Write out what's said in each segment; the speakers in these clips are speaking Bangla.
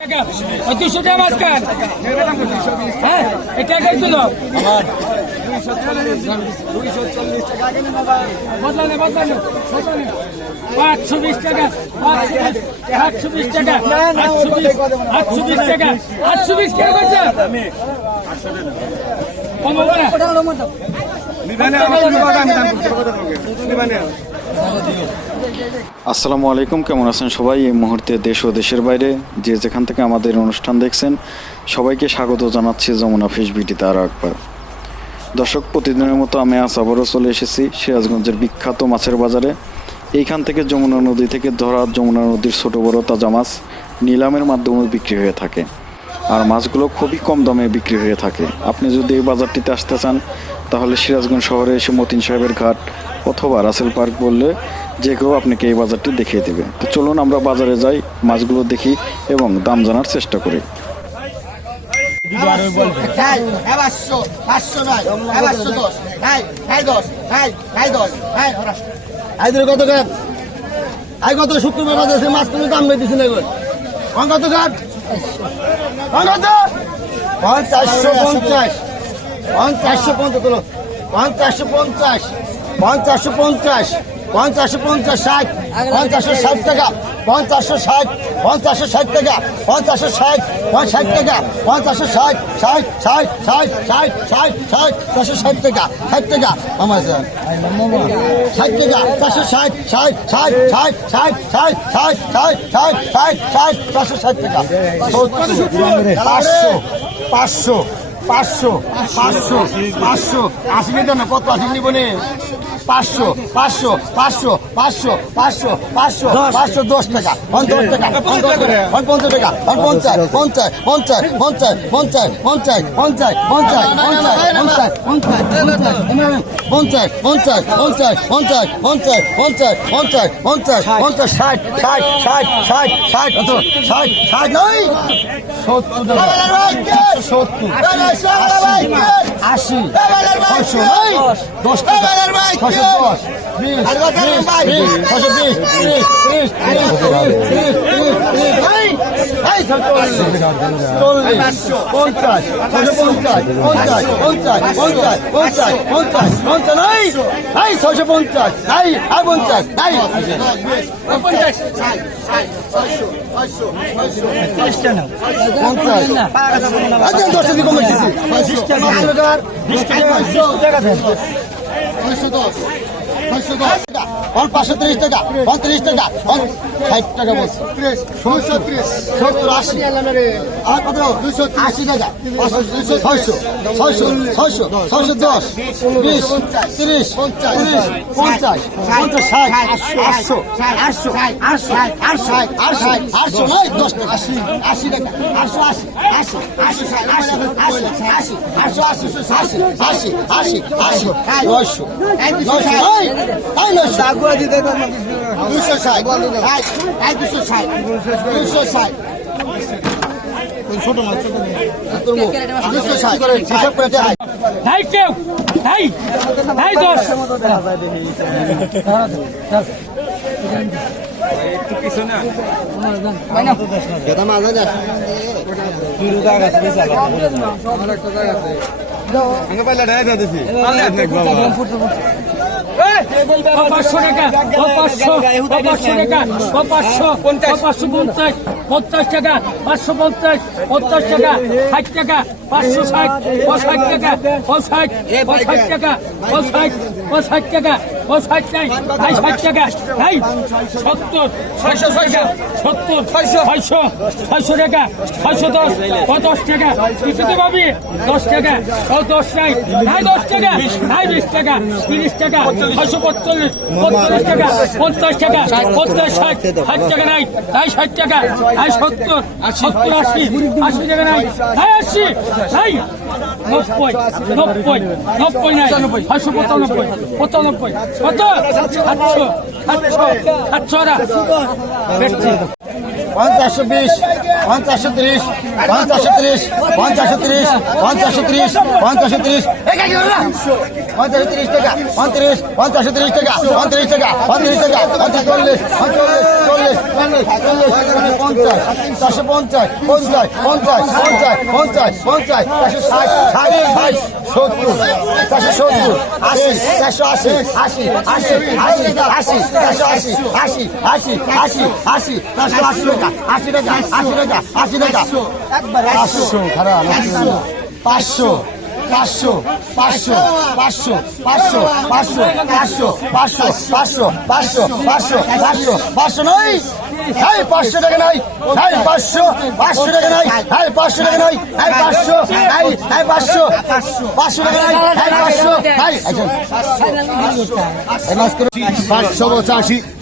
200 টাকা মাঝখান হ্যাঁ এটা কইছিল বদলানে 820 টাকা 820 টাকা 820 টাকা 820 কে কইছে আসসালামু আলাইকুম, কেমন আছেন সবাই? এই মুহূর্তে দেশ ও দেশের বাইরে যে যেখান থেকে আমাদের অনুষ্ঠান দেখছেন সবাইকে স্বাগত জানাচ্ছি যমুনা ফিশ বিটিতে আরও একবার। দর্শক, প্রতিদিনের মতো আমি আজ আবারও চলে এসেছি সিরাজগঞ্জের বিখ্যাত মাছের বাজারে। এইখান থেকে যমুনা নদী থেকে ধরা যমুনা নদীর ছোট বড় তাজা মাছ নিলামের মাধ্যমে বিক্রি হয়ে থাকে, আর মাছগুলো খুবই কম দামে বিক্রি হয়ে থাকে। আপনি যদি এই বাজারটিতে আসতে চান তাহলে সিরাজগঞ্জ শহরে এসে মতিন সাহেবের ঘাট অথবা রাসেল পার্ক বললে যে কেউ আপনাকে এই বাজারটি দেখিয়ে দেবে। তো চলুন আমরা বাজারে যাই, মাছগুলো দেখি এবং দাম জানার চেষ্টা করি। কত শুক্রবার বাজারে মাছ কোনো দাম বেঁধেছে না কত ঘাট 450 450 তোলো 450 550 550 60 560 টাকা 560 560 টাকা 560 560 টাকা 560 60 60 60 60 60 560 টাকা 60 টাকা আমার 60 টাকা 560 60 60 60 60 60 60 60 560 টাকা 500 500 80 টাকা না কত আসেন নিব নে 500 10 টাকা 50 টাকা 50 টাকা 50 টাকা 50 50 50 50 50 50 50 টাকা 530 টাকা 35 টাকা 60 টাকা বলছি 70 80 আর কত 280 টাকা 600 610 20 30 50 50 60 800 নাই 10 টাকা 80 টাকা 260 520 530 530 530 530 530 30 টাকা 29 50 30 টাকা 29 টাকা 30 টাকা 40 50 50 500 নয় 500 টাকা নাই 500 টাকা নাই 500 টাকা নাই 500 টাকা নাই 585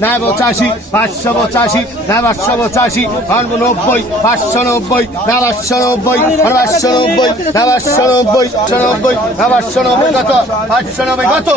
নাই 85 585 নাই 585 90 590 নাই 590 কত 590 কত 590 কত